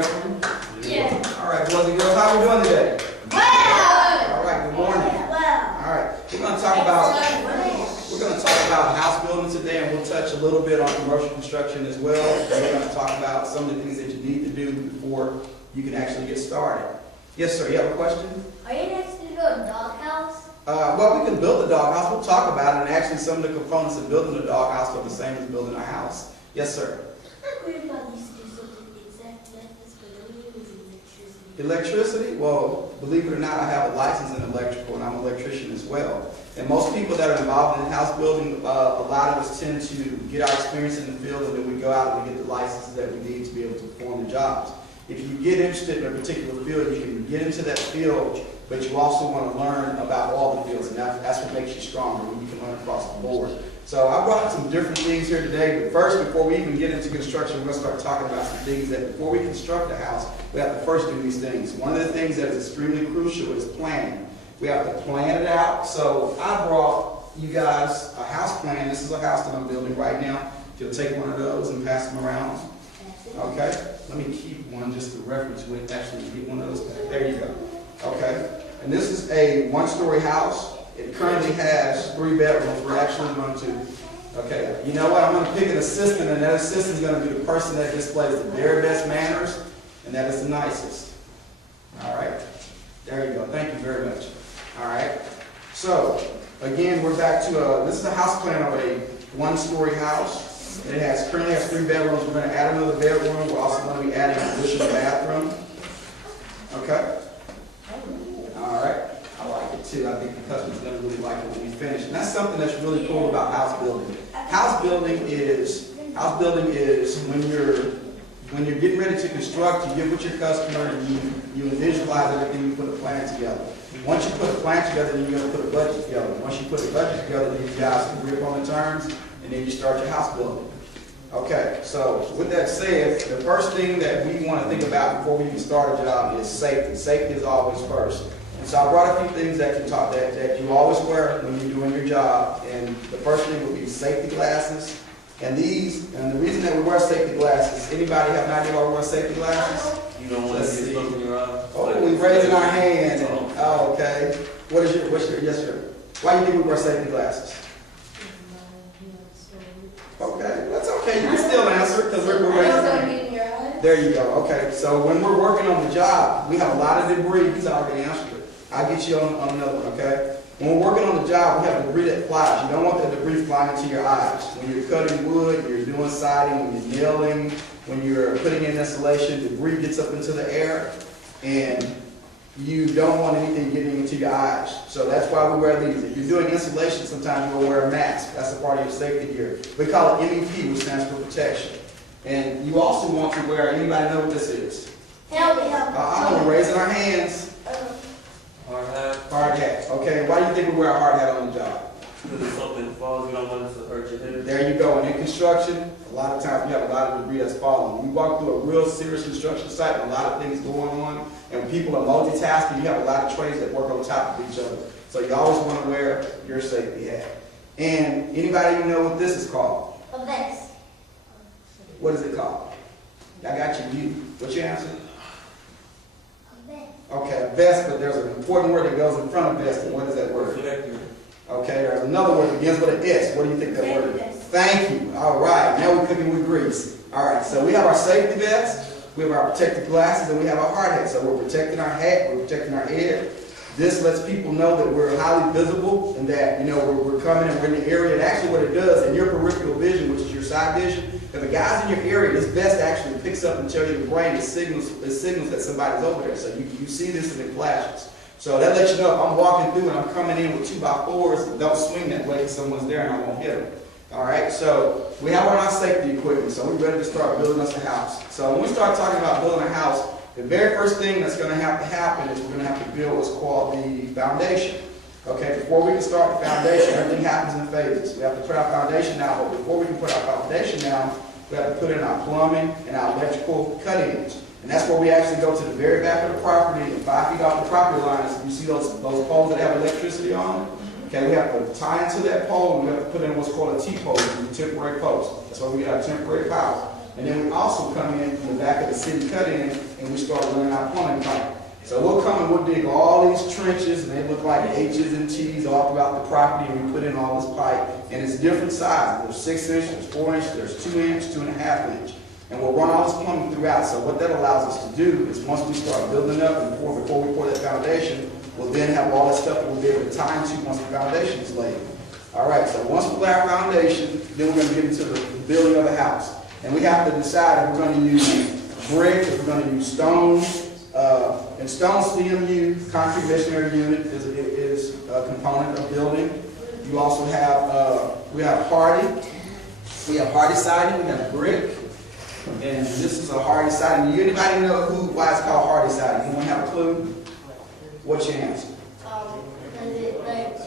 restroom? Yeah. All right, boys and girls, how are we doing today? Well. All right, good morning. Well. All right, we're going to talk about house building today, and we'll touch a little bit on commercial construction as well. We're going to talk about some of the things that you need to do before you can actually get started. Yes, sir. You have a question? Are you next to build a doghouse? Well, we can build a doghouse. We'll talk about it, and actually some of the components of building a doghouse are the same as building a house. Yes, sir. My grandpa used to do something exact like this, but only it was electricity. Electricity? Well, believe it or not, I have a license in electrical, and I'm an electrician as well. And most people that are involved in house building, a lot of us tend to get our experience in the field, and then we go out and we get the licenses that we need to be able to perform the jobs. If you get interested in a particular field, you can get into that field, but you also want to learn about all the fields, and that's what makes you stronger, when you can learn across the board. So I brought some different things here today, but first, before we even get into construction, we're going to start talking about some things that before we construct a house, we have to first do these things. One of the things that is extremely crucial is planning. We have to plan it out. So I brought you guys a house plan. This is a house that I'm building right now. You'll take one of those and pass them around. Okay? Let me keep one just to reference with. Actually, get one of those back. There you go. Okay? And this is a one-story house. It currently has 3 bedrooms. We're actually going to, okay, you know what? I'm going to pick an assistant, and that assistant is going to be the person that displays the very best manners, and that is the nicest. All right? There you go. Thank you very much. All right? So, again, we're back to this is a house plan of a one-story house. It currently has 3 bedrooms. We're going to add another bedroom. We're also going to be adding an additional bathroom. Okay? All right. I like it too. I think the customer's going to really like it when we finish. And that's something that's really cool about house building. House building is when you're getting ready to construct, you get with your customer and you visualize everything, you put a plan together. Once you put a plan together, then you're going to put a budget together. Once you put a budget together, then you guys can agree upon the terms, and then you start your house building. Okay, so with that said, the first thing that we want to think about before we can start a job is safety. Safety is always first. And so I brought a few things that you always wear when you're doing your job. And the first thing would be safety glasses. And the reason that we wear safety glasses, anybody have an idea why we wear safety glasses? You don't want to get smoke in your eye? Oh, we're raising our hand. Oh, okay. What's your, yes, sir. Why do you think we wear safety glasses? Okay, that's okay. You can still answer because we're raising our hand. There you go. Okay, so when we're working on the job, we have a lot of debris. He's already answered it. I'll get you on another one, okay? When we're working on the job, we have debris that flies. You don't want the debris flying into your eyes. When you're cutting wood, you're doing siding, when you're nailing, when you're putting in insulation, debris gets up into the air, and you don't want anything getting into your eyes. So that's why we wear these. If you're doing insulation, sometimes you'll wear a mask. That's a part of your safety gear. We call it MEP, which stands for protection. And you also want to wear, anybody know what this is? Helmet. We're raising our hands. Hard hat. Hard hat. Okay, why do you think we wear a hard hat on the job? Because if something falls, you don't want it to hurt your head. There you go. And in construction, a lot of times you have a lot of debris that's falling. You walk through a real serious construction site and a lot of things going on, and when people are multitasking, you have a lot of trades that work on top of each other. So you always want to wear your safety hat. And anybody know what this is called? A vest. What is it called? I got you. What's your answer? A vest. Okay, a vest, but there's an important word that goes in front of vest, and what is that word? Reflector. Okay, there's another word that begins with an S. What do you think that word is? Thank you. All right, now we're cooking with grease. All right, so we have our safety vest, we have our protective glasses, and we have our hard hat. So we're protecting our hat, we're protecting our head. This lets people know that we're highly visible and that, you know, we're coming and we're in the area. And actually what it does in your peripheral vision, which is your side vision, if a guy's in your area, this vest actually picks up and tells your brain, it signals that somebody's over there. So you see this and it flashes. So that lets you know if I'm walking through and I'm coming in with 2x4s, don't swing that way because someone's there and I won't hit them. All right, so we have our safety equipment, so we're ready to start building us a house. So when we start talking about building a house, the very first thing that's going to have to happen is we're going to have to build what's called the foundation. Okay, before we can start the foundation, everything happens in phases. We have to put our foundation down, but before we can put our foundation down, we have to put in our plumbing and our electrical cut-ins. And that's where we actually go to the very back of the property, and 5 feet off the property line. You see those poles that have electricity on them? Okay, we have to tie into that pole, and we have to put in what's called a T-post, a temporary post. That's where we get our temporary power. And then we also come in from the back of the city cut-in, and we start running our plumbing pipe. So we'll come and we'll dig all these trenches, and they look like H's and T's all throughout the property, and we put in all this pipe, and it's different sizes. There's 6 inch, there's 4 inch, there's 2 inch, 2.5 inch. And we'll run all this plumbing throughout. So what that allows us to do is once we start building up, and before we pour that foundation, we'll then have all that stuff that we'll be able to tie into once the foundation is laid. All right, so once we lay our foundation, then we're going to get into the building of the house. And we have to decide if we're going to use brick, if we're going to use stone. And stone CMU, concrete masonry unit, is a component of building. You also have, we have hardy. We have hardy siding, we have brick. And this is a hardy siding. Do anybody know why it's called hardy siding? Anyone have a clue? What's your answer? Because it bangs.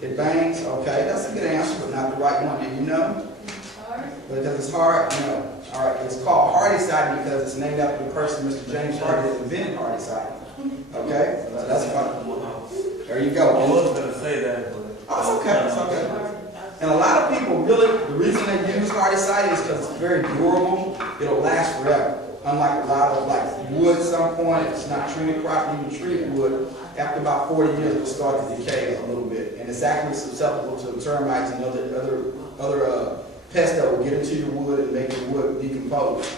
It bangs? Okay, that's a good answer, but not the right one. And you know? It's hard. Because it's hard? No. All right, it's called hardy siding because it's named after the person, Mr. James Hardy, that invented hardy siding. Okay? So that's fine. There you go. I was going to say that, but... Oh, it's okay. It's okay. And a lot of people really, the reason they use hardy siding is because it's very durable. It'll last forever. Unlike a lot of like wood at some point, if it's not treated properly, even treated wood, after about 40 years it'll start to decay a little bit. And it's actually susceptible to termites and other pests that will get into your wood and make your wood decompose.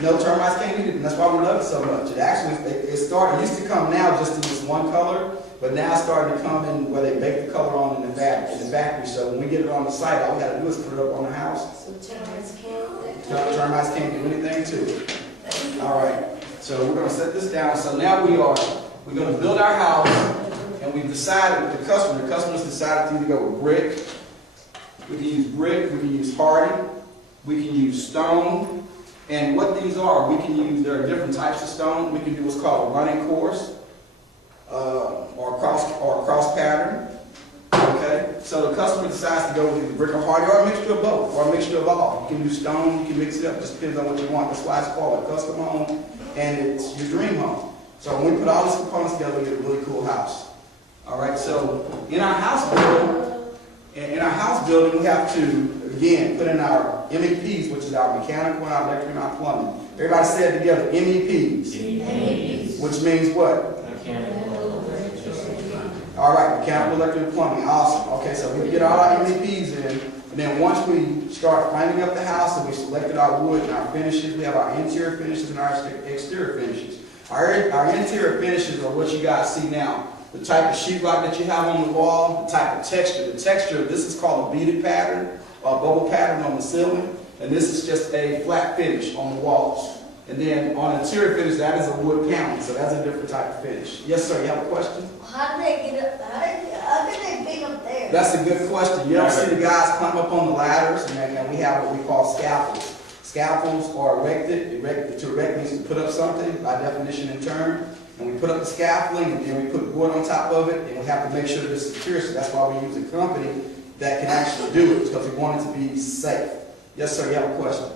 No, termites can't eat it, and that's why we love it so much. It actually, it used to come now just in this one color, but now it's starting to come in where they bake the color on in the factory. So when we get it on the site, all we got to do is put it up on the house. So termites can't. Termites can't do anything to it. All right, so we're going to set this down. So now we're going to build our house, and we've decided with the customer's decided to either go with brick. We can use brick, we can use hardy, we can use stone. And what these are, there are different types of stone. We can do what's called a running course, or a cross pattern. Okay? So the customer decides to go with either brick or hardy, or a mixture of both, or a mixture of all. You can do stone, you can mix it up, just depends on what you want. That's why it's called a custom home, and it's your dream home. So when we put all these components together, we get a really cool house. All right, so in our house building, we have to, again, put in our MEPs, which is our mechanical, our electrical, and our plumbing. Everybody say it together, MEPs. MEPs. Which means what? All right, mechanical, electrical, and plumbing. Awesome. Okay, so we get all our MEPs in, and then once we start framing up the house and we selected our wood and our finishes, we have our interior finishes and our exterior finishes. Our interior finishes are what you guys see now. The type of sheetrock that you have on the wall, the type of texture. The texture, this is called a beaded pattern, or a bubble pattern on the ceiling, and this is just a flat finish on the walls. And then on the interior finish, that is a wood paneling, so that's a different type of finish. Yes, sir, you have a question? How did they get up? How did they get up there? That's a good question. You ever see the guys climb up on the ladders, and we have what we call scaffolds. Scaffolds are erected. To erect means to put up something, by definition in turn. And we put up the scaffolding, and then we put wood on top of it, and we have to make sure that it's secure, so that's why we use a company that can actually do it, because we want it to be safe. Yes, sir, you have a question?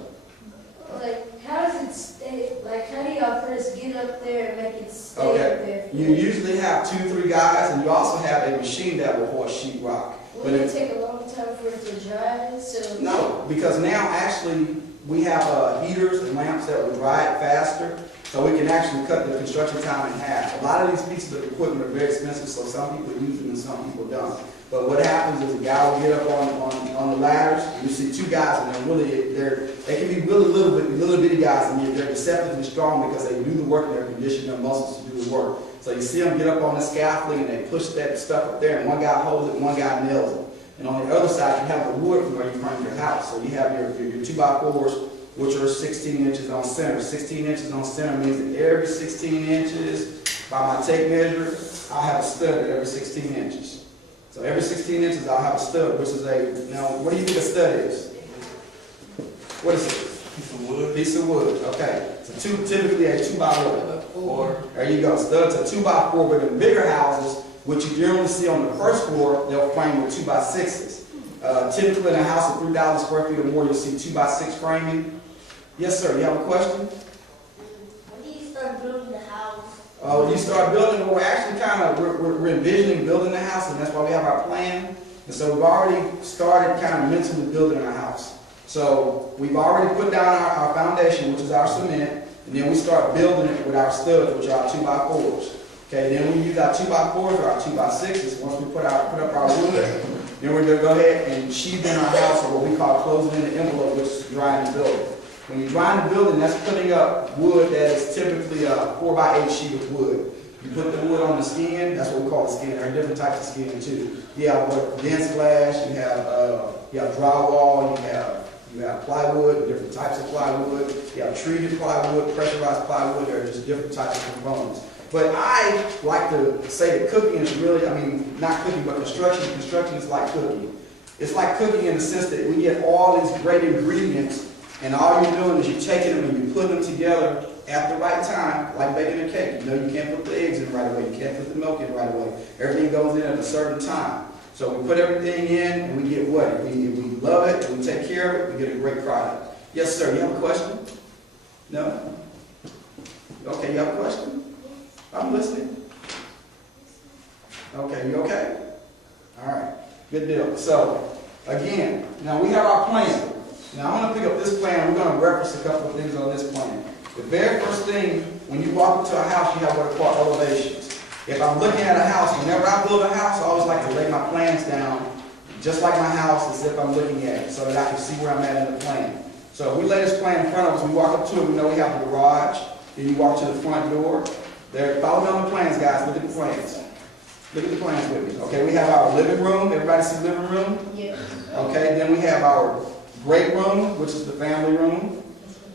Like, how does it stay? Like, how do y'all first get up there and make it stay up there? You usually have 2-3 guys, and you also have a machine that will hoist sheetrock. Will it take a long time for it to dry? So no, because now actually we have heaters and lamps that will dry it faster. So we can actually cut the construction time in half. A lot of these pieces of equipment are very expensive, so some people use them and some people don't. But what happens is a guy will get up on the ladders, and you see 2 guys, and they can be little bitty guys, and they're deceptively strong because they do the work and they're conditioning their muscles to do the work. So you see them get up on the scaffolding, and they push that stuff up there, and one guy holds it, and one guy nails it. And on the other side, you have the wood from where you frame your house. So you have your 2x4s, which are 16 inches on center. 16 inches on center means that every 16 inches, by my tape measure, I'll have a stud at every 16 inches. So every 16 inches, I'll have a stud, which is now, what do you think a stud is? What is it? Piece of wood. Piece of wood, okay. So typically a 2x4. There you go. Stud's a 2x4, but in bigger houses, which you generally see on the first floor, they'll frame with 2x6s. Typically in a house of 3,000 square feet or more, you'll see 2x6 framing. Yes, sir. You have a question? when do you start building the house? When you start building, well, we're actually we're envisioning building the house, and that's why we have our plan. And so we've already started kind of mentally building our house. So we've already put down our foundation, which is our cement, and then we start building it with our studs, which are our 2x4s. Okay, then we use our 2x4s or our 2x6s. Once we put up our wood, then we're gonna go ahead and sheathe in our house, or what we call closing in the envelope, which is drying the building. When you're drying the building, that's putting up wood that is typically a 4x8 sheet of wood. You put the wood on the skin, that's what we call the skin. There are different types of skin too. You have dense glass, you have drywall, you have plywood, different types of plywood, you have treated plywood, pressurized plywood, there are just different types of components. But I like to say that cooking is really, not cooking, but construction. Construction is like cooking. It's like cooking in the sense that we get all these great ingredients, and all you're doing is you're taking them and you put them together at the right time, like baking a cake. You know, you can't put the eggs in right away. You can't put the milk in right away. Everything goes in at a certain time. So we put everything in, and we get what? If we love it, and we take care of it, we get a great product. Yes, sir. You have a question? No? Okay, you have a question? I'm listening. Okay, you okay? All right, good deal. So, again, now we have our plan. Now I'm going to pick up this plan. We're going to reference a couple of things on this plan. The very first thing, when you walk into a house, you have what are called elevations. If I'm looking at a house, whenever I build a house, I always like to lay my plans down, just like my house, as if I'm looking at it, so that I can see where I'm at in the plan. So if we lay this plan in front of us, we walk up to it, we know we have the garage, then you walk to the front door. There, follow me on the plans, guys. Look at the plans. Look at the plans with me. Okay, we have our living room. Everybody see living room? Yes. Okay, then we have our great room, which is the family room.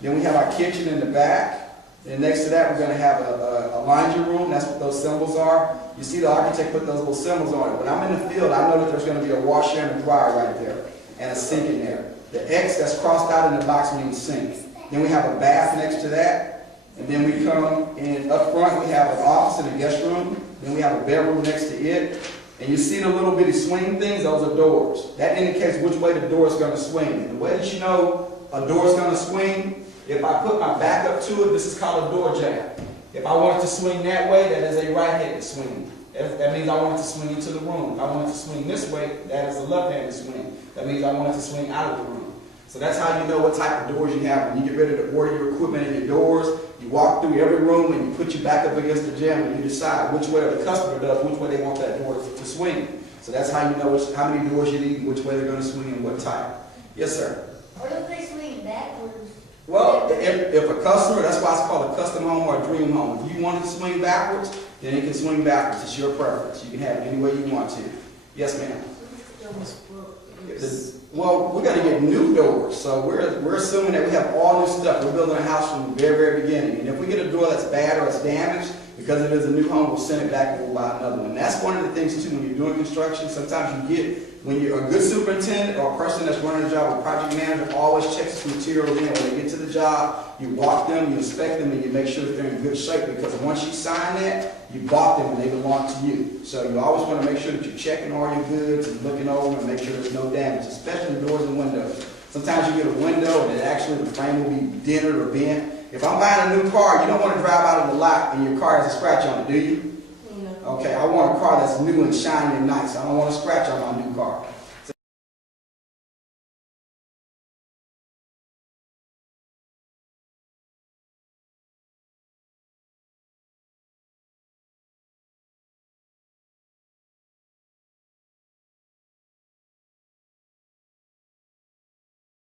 Then we have our kitchen in the back. And next to that, we're going to have a laundry room. That's what those symbols are. You see the architect put those little symbols on it. When I'm in the field, I know that there's going to be a washer and a dryer right there, and a sink in there. The X that's crossed out in the box means sink. Then we have a bath next to that. And then we come in up front, we have an office and a guest room. Then we have a bedroom next to it. And you see the little bitty swing things, those are doors. That indicates which way the door is going to swing. And the way that you know a door is going to swing, if I put my back up to it, this is called a door jam. If I want it to swing that way, that is a right-handed swing. That means I want it to swing into the room. If I want it to swing this way, that is a left-handed swing. That means I want it to swing out of the room. So that's how you know what type of doors you have. When you get ready to order your equipment and your doors, you walk through every room and you put your back up against the jamb and you decide which way the customer does, which way they want that door to swing. So that's how you know how many doors you need and which way they're going to swing and what type. Yes, sir. What if they swing backwards? Well, if a customer, that's why it's called a custom home or a dream home. If you want it to swing backwards, then it can swing backwards. It's your preference. You can have it any way you want to. Yes, ma'am. Well, we're going to get new doors, so we're assuming that we have all new stuff. We're building a house from the very, very beginning. And if we get a door that's bad or it's damaged, because it is a new home, we'll send it back and we'll buy another one. That's one of the things, too, when you're doing construction. Sometimes you get, when you're a good superintendent or a person that's running a job, a project manager, always checks the materials in. When they get to the job, you walk them, you inspect them, and you make sure that they're in good shape, because once you sign that, you bought them and they belong to you. So you always want to make sure that you're checking all your goods and looking over them and make sure there's no damage, especially doors and windows. Sometimes you get a window and actually the frame will be dented or bent. If I'm buying a new car, you don't want to drive out of the lot and your car has a scratch on it, do you? No. Okay, I want a car that's new and shiny and nice. I don't want a scratch on my new car.